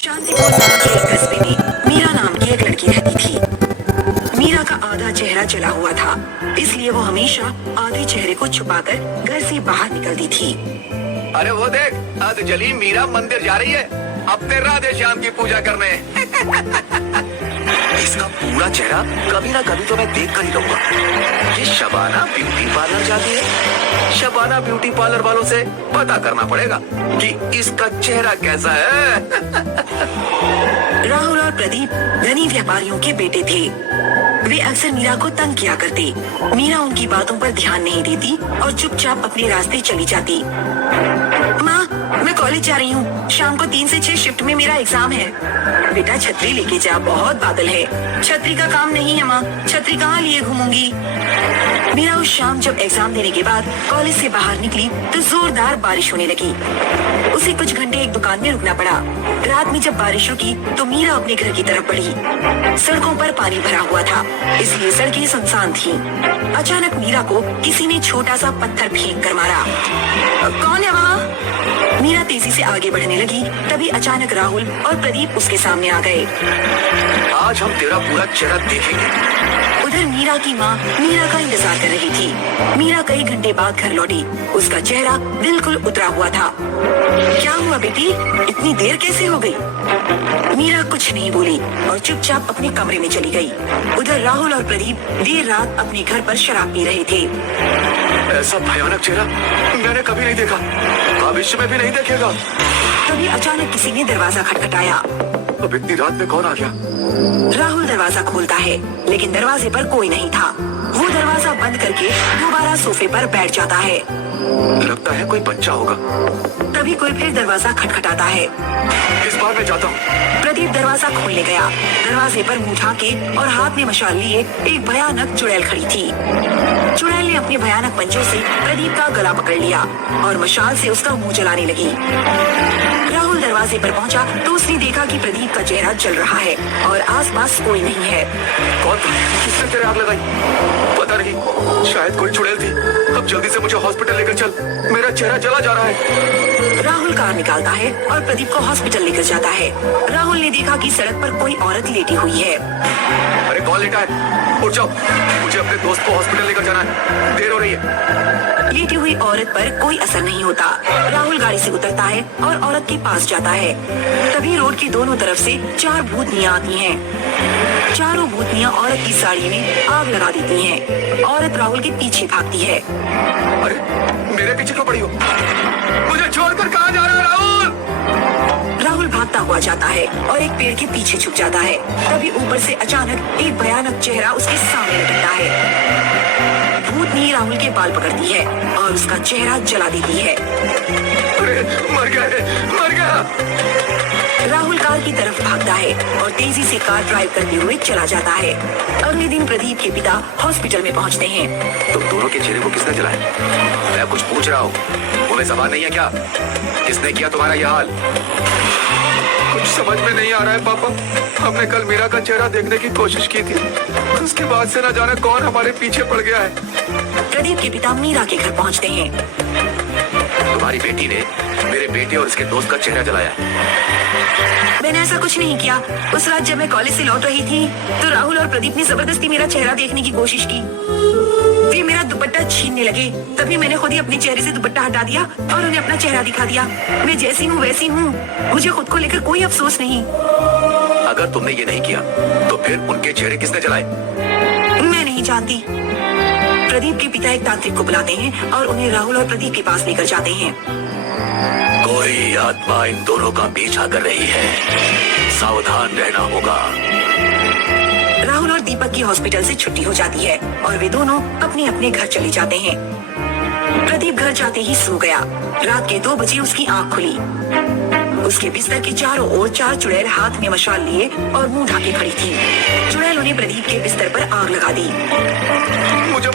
शांतिपुर नाम के एक कस्बे में मीरा नाम की एक लड़की रहती थी। मीरा का आधा चेहरा जला हुआ था, इसलिए वो हमेशा आधे चेहरे को छुपाकर घर से बाहर निकलती थी। अरे वो देख, आज जली मीरा मंदिर जा रही है अपने राधे श्याम की पूजा करने। इसका पूरा चेहरा कभी ना कभी तो मैं देख कर ही रहूंगा। ये शबाना ब्यूटी पार्लर जाती है। शबाना ब्यूटी पार्लर वालों से पता करना पड़ेगा कि इसका चेहरा कैसा है। राहुल और प्रदीप धनी व्यापारियों के बेटे थे। वे अक्सर मीरा को तंग किया करते। मीरा उनकी बातों पर ध्यान नहीं देती और चुपचाप अपने रास्ते चली जाती। माँ, मैं कॉलेज जा रही हूँ। शाम को 3 से 6 शिफ्ट में मेरा एग्जाम है। बेटा छतरी लेके जा, बहुत बादल है। छतरी का काम नहीं है माँ, छतरी कहाँ लिए घूमूंगी। मीरा उस शाम जब एग्जाम देने के बाद कॉलेज से बाहर निकली तो जोरदार बारिश होने लगी। उसे कुछ घंटे एक दुकान में रुकना पड़ा। रात में जब बारिश रुकी तो मीरा अपने घर की तरफ बढ़ी। सड़कों पर पानी भरा हुआ था, इसलिए सड़कें सुनसान थीं। अचानक मीरा को किसी ने छोटा सा पत्थर फेंक कर मारा। कौन है वहाँ? मीरा तेजी से आगे बढ़ने लगी, तभी अचानक राहुल और प्रदीप उसके सामने आ गए। आज हम तेरा पूरा चेहरा देखेंगे। उधर मीरा की माँ मीरा का इंतजार कर रही थी। मीरा कई घंटे बाद घर लौटी। उसका चेहरा बिल्कुल उतरा हुआ था। क्या हुआ बेटी, इतनी देर कैसे हो गई? मीरा कुछ नहीं बोली और चुपचाप अपने कमरे में चली गई। उधर राहुल और प्रदीप देर रात अपने घर पर शराब पी रहे थे। ऐसा भयानक चेहरा मैंने कभी नहीं देखा, भविष्य में भी नहीं देखेगा। तभी अचानक किसी ने दरवाजा खटखटाया। अब इतनी रात में कौन आ गया? राहुल दरवाजा खोलता है, लेकिन दरवाजे पर कोई नहीं था। वो दरवाजा बंद करके दोबारा सोफे पर बैठ जाता है। लगता है कोई बच्चा होगा। तभी कोई फिर दरवाजा खटखटाता है। इस बार मैं जाता हूँ। प्रदीप दरवाजा खोलने गया। दरवाजे पर मुंह ढाके और हाथ में मशाल लिए एक भयानक चुड़ैल खड़ी थी। चुड़ैल ने अपने भयानक पंजों से प्रदीप का गला पकड़ लिया और मशाल से उसका मुंह जलाने लगी। राहुल दरवाजे पर पहुंचा तो उसने देखा कि प्रदीप का चेहरा जल रहा है और आसपास कोई नहीं है। कौन था? किसने तेरे आग लगाई? पता नहीं, शायद कोई चुड़ैल थी। अब जल्दी से मुझे हॉस्पिटल लेकर चल, मेरा चेहरा जला जा रहा है। राहुल कार निकालता है और प्रदीप को हॉस्पिटल लेकर जाता है। राहुल ने देखा कि सड़क पर कोई औरत लेटी हुई है। अरे कौन लेटा है? उठ जाओ, मुझे अपने दोस्त को हॉस्पिटल लेकर जाना है, देर हो रही है। लेटी हुई औरत पर कोई असर नहीं होता। राहुल गाड़ी से उतरता है और औरत के पास जाता है। तभी रोड की दोनों तरफ से 4 भूतनियाँ आती हैं। चारों भूतनियाँ औरत की साड़ी में आग लगा देती हैं। औरत राहुल के पीछे भागती है। अरे मेरे पीछे क्यों पड़ी हो? मुझे छोड़कर कहाँ जा रहा है राहुल? राहुल भागता हुआ जाता है और एक पेड़ के पीछे छुप जाता है। तभी ऊपर से अचानक एक भयानक चेहरा उसके सामने लटकता है। भूतनी राहुल के बाल पकड़ती है और उसका चेहरा जला देती है। अरे मर गया। राहुल कार की तरफ भागता है और तेजी से कार ड्राइव करते हुए चला जाता है। अगले दिन प्रदीप के पिता हॉस्पिटल में पहुंचते हैं। तुम दोनों के चेहरे को किसने जलाया? मैं कुछ पूछ रहा हूँ, तुम्हें जबान नहीं है क्या? किसने किया तुम्हारा यह हाल? कुछ समझ में नहीं आ रहा है पापा। हमने कल मीरा का चेहरा देखने की कोशिश की थी, उसके बाद से न जाने कौन हमारे पीछे पड़ गया है। प्रदीप के पिता मीरा के घर पहुंचते हैं। तुम्हारी बेटी ने मेरे बेटे और इसके दोस्त का चेहरा जलाया। मैंने ऐसा कुछ नहीं किया। उस रात जब मैं कॉलेज से लौट रही थी तो राहुल और प्रदीप ने जबरदस्ती मेरा चेहरा देखने की कोशिश की। वे मेरा दुपट्टा छीनने लगे, तभी मैंने खुद ही अपने चेहरे से दुपट्टा हटा दिया और उन्हें अपना चेहरा दिखा दिया। मैं जैसी हूँ वैसी हूँ, मुझे खुद को लेकर कोई अफसोस नहीं। अगर तुमने ये नहीं किया तो फिर उनके चेहरे किसने जलाए? मैं नहीं जानती। प्रदीप के पिता एक तांत्रिक को बुलाते हैं और उन्हें राहुल और प्रदीप के पास लेकर जाते हैं। कोई आत्मा इन दोनों का पीछा कर रही है, सावधान रहना होगा। राहुल और दीपक की हॉस्पिटल से छुट्टी हो जाती है और वे दोनों अपने अपने घर चले जाते हैं। प्रदीप घर जाते ही सो गया। रात के 2 बजे उसकी आंख खुली। उसके बिस्तर के चारों ओर 4 चुड़ैल हाथ में मशाल लिए और मुंह ढाके खड़ी थी। चुड़ैलों ने प्रदीप के बिस्तर पर आग लगा दी। मुझे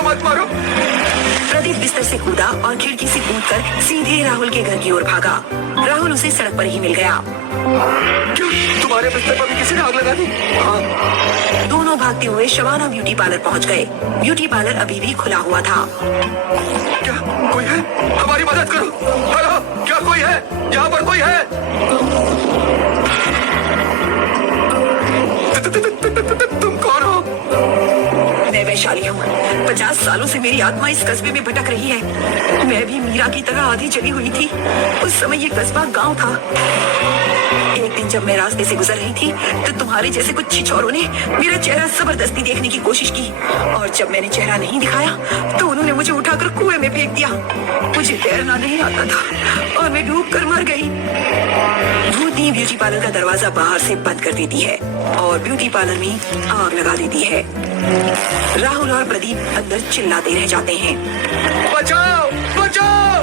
मत मारो। प्रदीप बिस्तर से कूदा और खिड़की से कूदकर सीधे राहुल के घर की ओर भागा। राहुल उसे सड़क पर ही मिल गया। क्यों? तुम्हारे बिस्तर पर भी किसी ने आग लगा दी? हाँ। दोनों भागते हुए शबाना ब्यूटी पार्लर पहुंच गए। ब्यूटी पार्लर अभी भी खुला हुआ था। क्या कोई है? हमारी मदद करो। हेलो, क्या कोई है? यहाँ पर कोई है? तुम कौन हो? मैं वैशाली हूँ। 50 सालों से मेरी आत्मा इस कस्बे में भटक रही है। मैं भी मीरा की तरह आधी जली हुई थी। उस समय ये कस्बा गांव था। एक दिन जब मैं रास्ते से गुजर रही थी तो तुम्हारे जैसे कुछ छिछोरों ने मेरा चेहरा जबरदस्ती देखने की कोशिश की, और जब मैंने चेहरा नहीं दिखाया तो उन्होंने मुझे उठाकर कुएं में फेंक दिया। मुझे तैरना नहीं आता था और मैं डूब कर मर गई। भूतनी ब्यूटी पार्लर का दरवाजा बाहर से बंद कर देती है और ब्यूटी पार्लर में आग लगा देती है। राहुल और प्रदीप अंदर चिल्लाते रह जाते हैं। बचाओ, बचाओ!